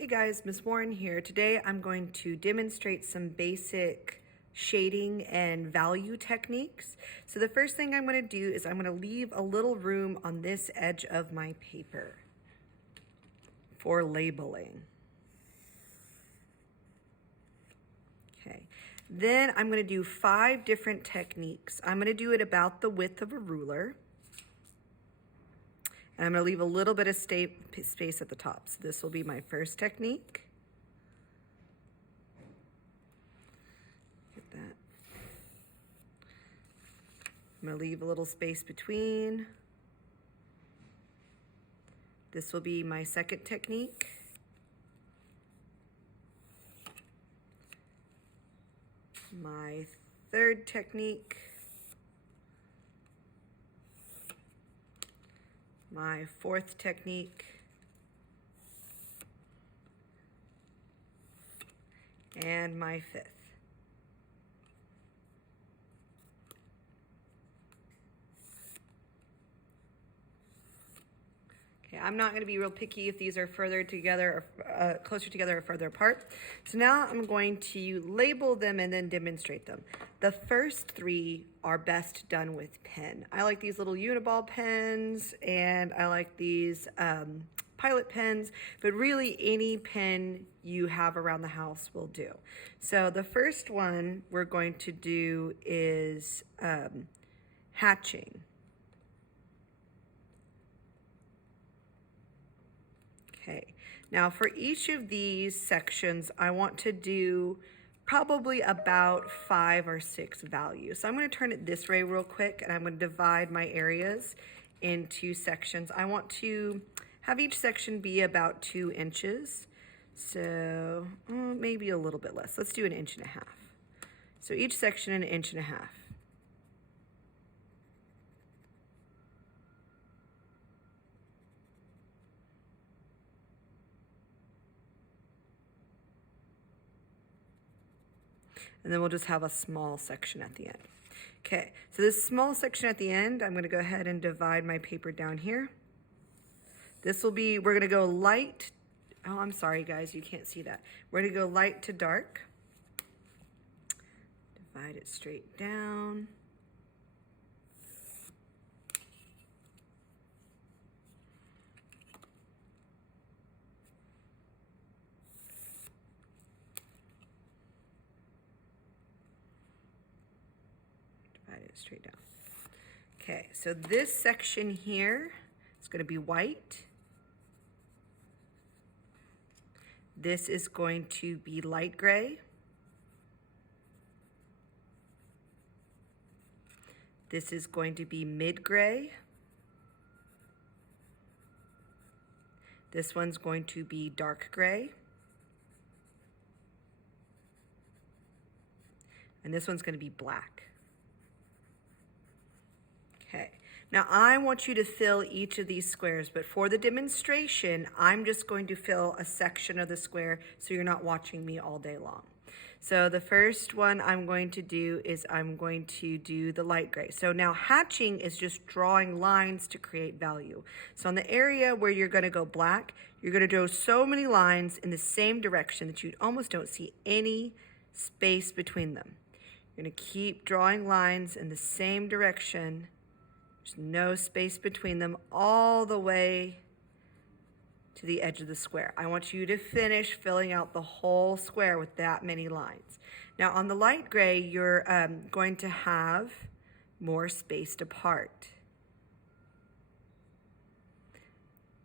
Hey guys, Miss Warren here. Today I'm going to demonstrate some basic shading and value techniques. So the first thing I'm going to do is I'm going to leave a little room on this edge of my paper for labeling. Okay, then I'm going to do 5 different techniques. I'm going to do it about the width of a ruler. And I'm going to leave a little bit of space at the top. So this will be my first technique. Get that. I'm going to leave a little space between. This will be my second technique. My third technique. My fourth technique. And my fifth. Okay, I'm not going to be real picky if these are further together or closer together or further apart. So now I'm going to label them and then demonstrate them. The first 3 are best done with pen. I like these little uniball pens and I like these pilot pens, but really any pen you have around the house will do. So the first one we're going to do is hatching. Okay, now for each of these sections, I want to do probably about 5 or 6 values. So I'm going to turn it this way real quick, and I'm going to divide my areas into sections. I want to have each section be about 2 inches. So maybe a little bit less. Let's do 1.5 inches. So each section 1.5 inches. And then we'll just have a small section at the end. Okay, so this small section at the end, I'm going to go ahead and divide my paper down here. This will be, we're going to go light. Oh, I'm sorry, guys, you can't see that. We're going to go light to dark. Divide it straight down. Divide it straight down. Okay, so this section here is going to be white. This is going to be light gray. This is going to be mid-gray. This one's going to be dark gray. And this one's going to be black. Okay, now I want you to fill each of these squares, but for the demonstration, I'm just going to fill a section of the square so you're not watching me all day long. So the first one I'm going to do is I'm going to do the light gray. So now hatching is just drawing lines to create value. So on the area where you're going to go black, you're going to draw so many lines in the same direction that you almost don't see any space between them. You're going to keep drawing lines in the same direction. There's no space between them all the way to the edge of the square. I want you to finish filling out the whole square with that many lines. Now on the light gray, you're going to have more spaced apart.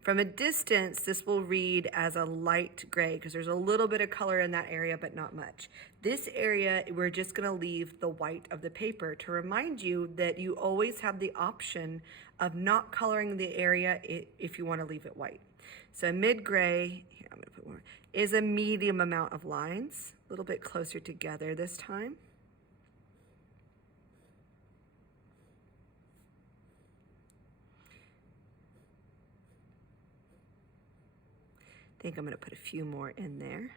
From a distance, this will read as a light gray because there's a little bit of color in that area, but not much. This area, we're just going to leave the white of the paper to remind you that you always have the option of not coloring the area if you want to leave it white. So mid-gray, here I'm going to put more, is a medium amount of lines, a little bit closer together this time. I think I'm going to put a few more in there.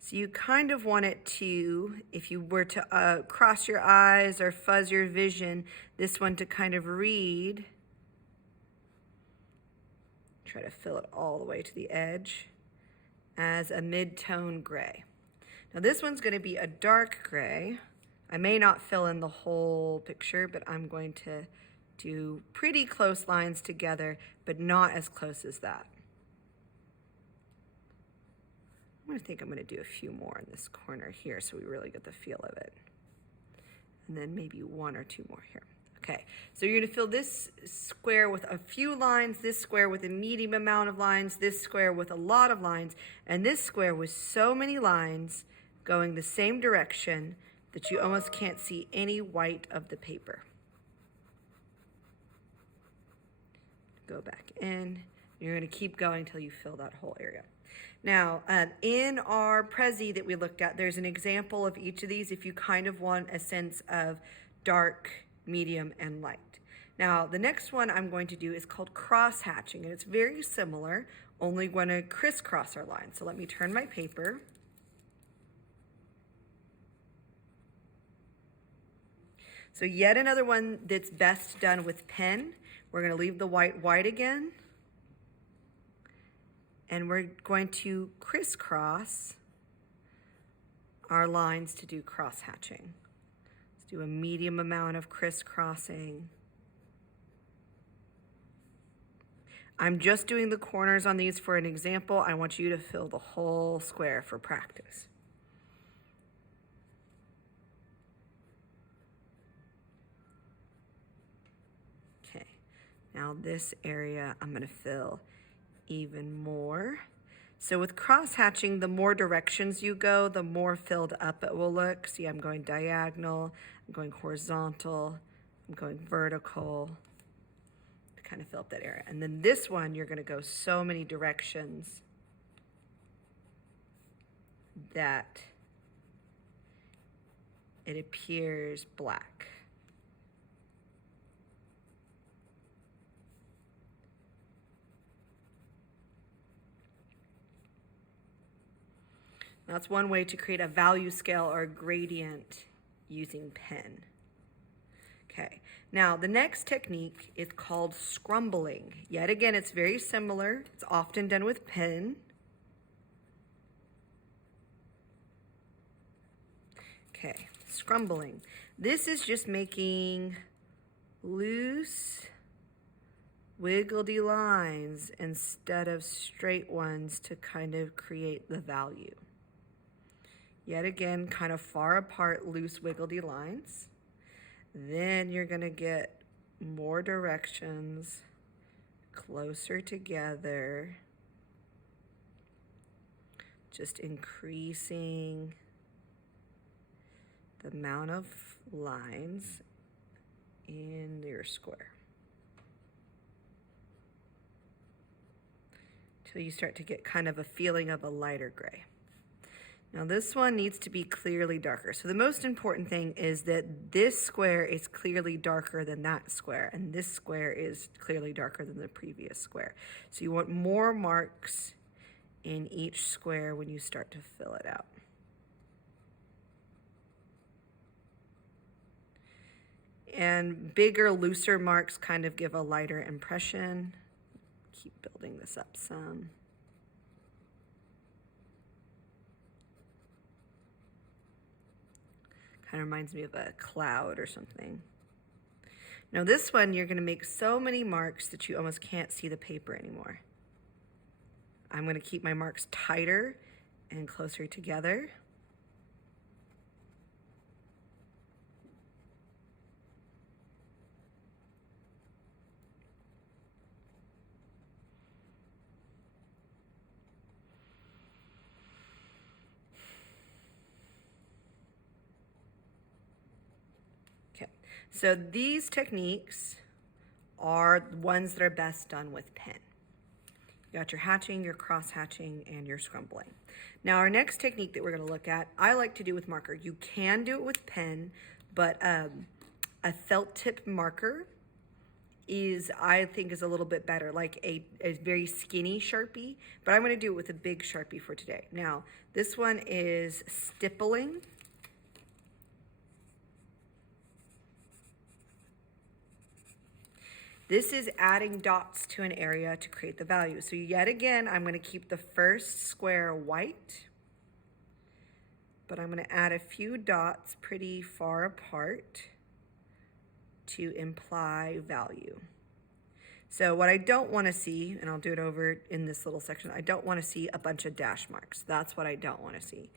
So you kind of want it to, if you were to cross your eyes or fuzz your vision, this one to kind of read try to fill it all the way to the edge as a mid-tone gray. Now this one's going to be a dark gray. I may not fill in the whole picture, but I'm going to do pretty close lines together, but not as close as that. I think I'm going to do a few more in this corner here so we really get the feel of it. And then maybe one or two more here. Okay, so you're going to fill this square with a few lines, this square with a medium amount of lines, this square with a lot of lines, and this square with so many lines going the same direction that you almost can't see any white of the paper. Go back in. You're going to keep going until you fill that whole area. Now, in our Prezi that we looked at, there's an example of each of these if you kind of want a sense of dark, medium, and light. Now, the next one I'm going to do is called cross-hatching, and it's very similar, only going to crisscross our lines. So let me turn my paper. So yet another one that's best done with pen. We're going to leave the white again. And we're going to crisscross our lines to do cross-hatching. Let's do a medium amount of crisscrossing. I'm just doing the corners on these for an example. I want you to fill the whole square for practice. Okay, now this area I'm going to fill even more. So with cross-hatching, the more directions you go, the more filled up it will look. See, I'm going diagonal, I'm going horizontal, I'm going vertical to kind of fill up that area. And then this one, you're going to go so many directions that it appears black. That's one way to create a value scale or a gradient using pen. Okay, now the next technique is called scrumbling. Yet again, it's very similar. It's often done with pen. Okay, scrumbling. This is just making loose, wiggledy lines instead of straight ones to kind of create the value. Yet again, kind of far apart, loose, wiggledy lines. Then you're going to get more directions closer together, just increasing the amount of lines in your square till you start to get kind of a feeling of a lighter gray. Now this one needs to be clearly darker. So the most important thing is that this square is clearly darker than that square, and this square is clearly darker than the previous square. So you want more marks in each square when you start to fill it out. And bigger, looser marks kind of give a lighter impression. Keep building this up some. Kind of reminds me of a cloud or something. Now this one, you're going to make so many marks that you almost can't see the paper anymore. I'm going to keep my marks tighter and closer together. So these techniques are ones that are best done with pen. You got your hatching, your cross-hatching, and your scrumbling. Now our next technique that we're going to look at, I like to do with marker. You can do it with pen, but a felt tip marker I think is a little bit better, like a very skinny Sharpie, but I'm going to do it with a big Sharpie for today. Now this one is Stippling. This is adding dots to an area to create the value. So yet again, I'm going to keep the first square white, but I'm going to add a few dots pretty far apart to imply value. So what I don't want to see, and I'll do it over in this little section, I don't want to see a bunch of dash marks. That's what I don't want to see.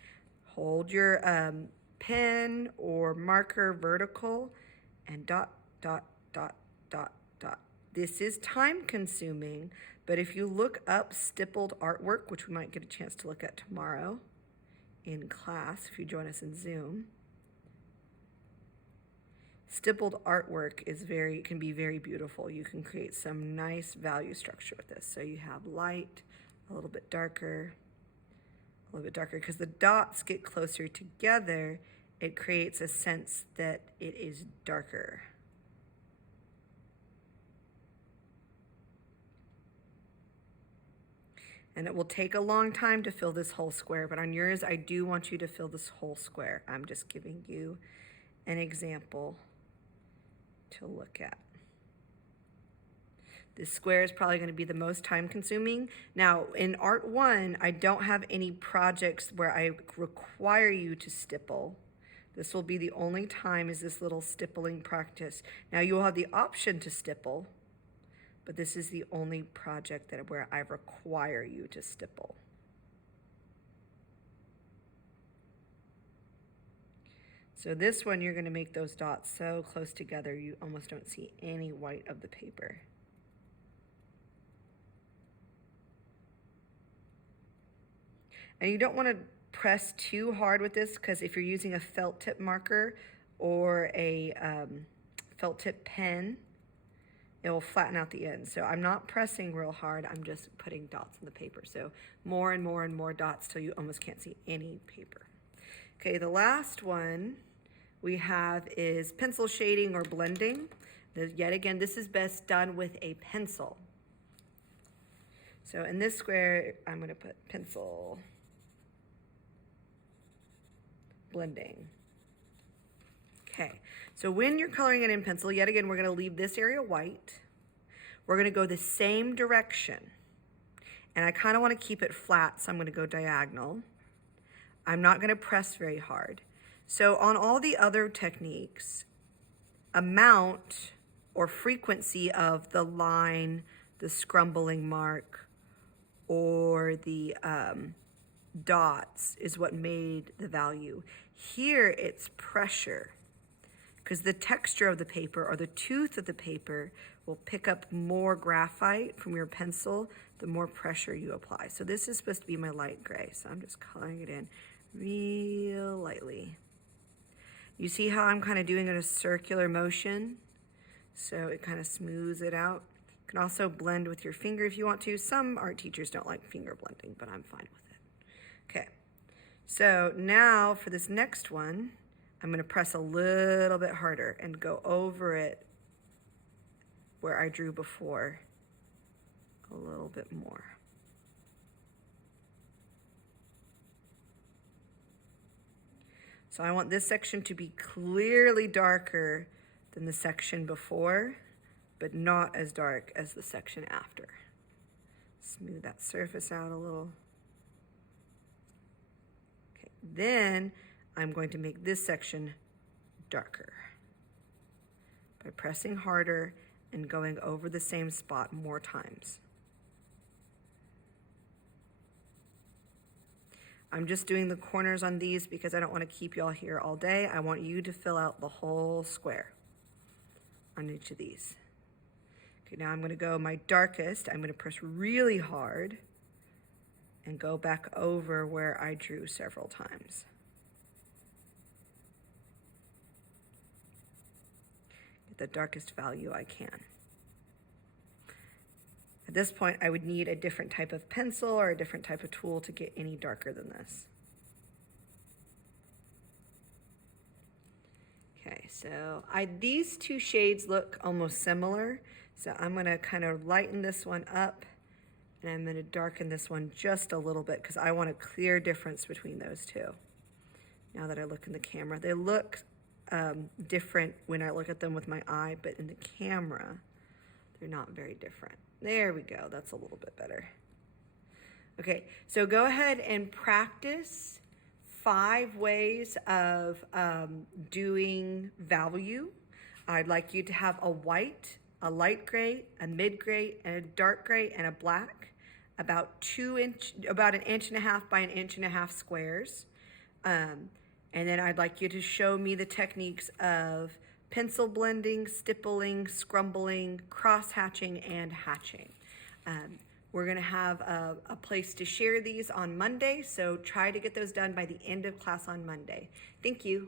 Hold your pen or marker vertical and dot, dot, dot, dot, dot. This is time consuming, but if you look up stippled artwork, which we might get a chance to look at tomorrow in class if you join us in Zoom, stippled artwork can be very beautiful. You can create some nice value structure with this. So you have light, a little bit darker, because the dots get closer together, it creates a sense that it is darker. And it will take a long time to fill this whole square, but on yours, I do want you to fill this whole square. I'm just giving you an example to look at. This square is probably going to be the most time consuming. Now in Art 1, I don't have any projects where I require you to stipple. This will be the only time is this little stippling practice. Now you will have the option to stipple, but this is the only project where I require you to stipple. So this one, you're going to make those dots so close together you almost don't see any white of the paper. And you don't want to press too hard with this, because if you're using a felt tip marker or a felt tip pen, it will flatten out the end. So I'm not pressing real hard, I'm just putting dots on the paper. So more and more and more dots till you almost can't see any paper. Okay, the last one we have is pencil shading or blending. Yet again, this is best done with a pencil. So in this square, I'm going to put pencil blending. Okay, so when you're coloring it in pencil, yet again, we're going to leave this area white. We're going to go the same direction. And I kind of want to keep it flat, so I'm going to go diagonal. I'm not going to press very hard. So on all the other techniques, amount or frequency of the line, the scrumbling mark, or the dots is what made the value. Here it's pressure, because the texture of the paper or the tooth of the paper will pick up more graphite from your pencil the more pressure you apply. So this is supposed to be my light gray, so I'm just coloring it in real lightly. You see how I'm kind of doing it a circular motion? So it kind of smooths it out. You can also blend with your finger if you want to. Some art teachers don't like finger blending, but I'm fine with it. Okay, so now for this next one, I'm going to press a little bit harder and go over it where I drew before a little bit more. So I want this section to be clearly darker than the section before, but not as dark as the section after. Smooth that surface out a little. Okay, then I'm going to make this section darker by pressing harder and going over the same spot more times. I'm just doing the corners on these because I don't want to keep y'all here all day. I want you to fill out the whole square on each of these. Okay, now I'm going to go my darkest. I'm going to press really hard and go back over where I drew several times. Get the darkest value I can. At this point, I would need a different type of pencil or a different type of tool to get any darker than this. Okay, so these two shades look almost similar, so I'm going to kind of lighten this one up, and I'm going to darken this one just a little bit because I want a clear difference between those two. Now that I look in the camera, they look different when I look at them with my eye, but in the camera, They're not very different. There we go. That's a little bit better. Okay, so go ahead and practice 5 ways of doing value. I'd like you to have a white, a light gray, a mid gray, and a dark gray, and a black, about an inch and a half by an inch and a half squares. And then I'd like you to show me the techniques of pencil blending, stippling, scrumbling, cross hatching, and hatching. We're gonna have a place to share these on Monday, so try to get those done by the end of class on Monday. Thank you.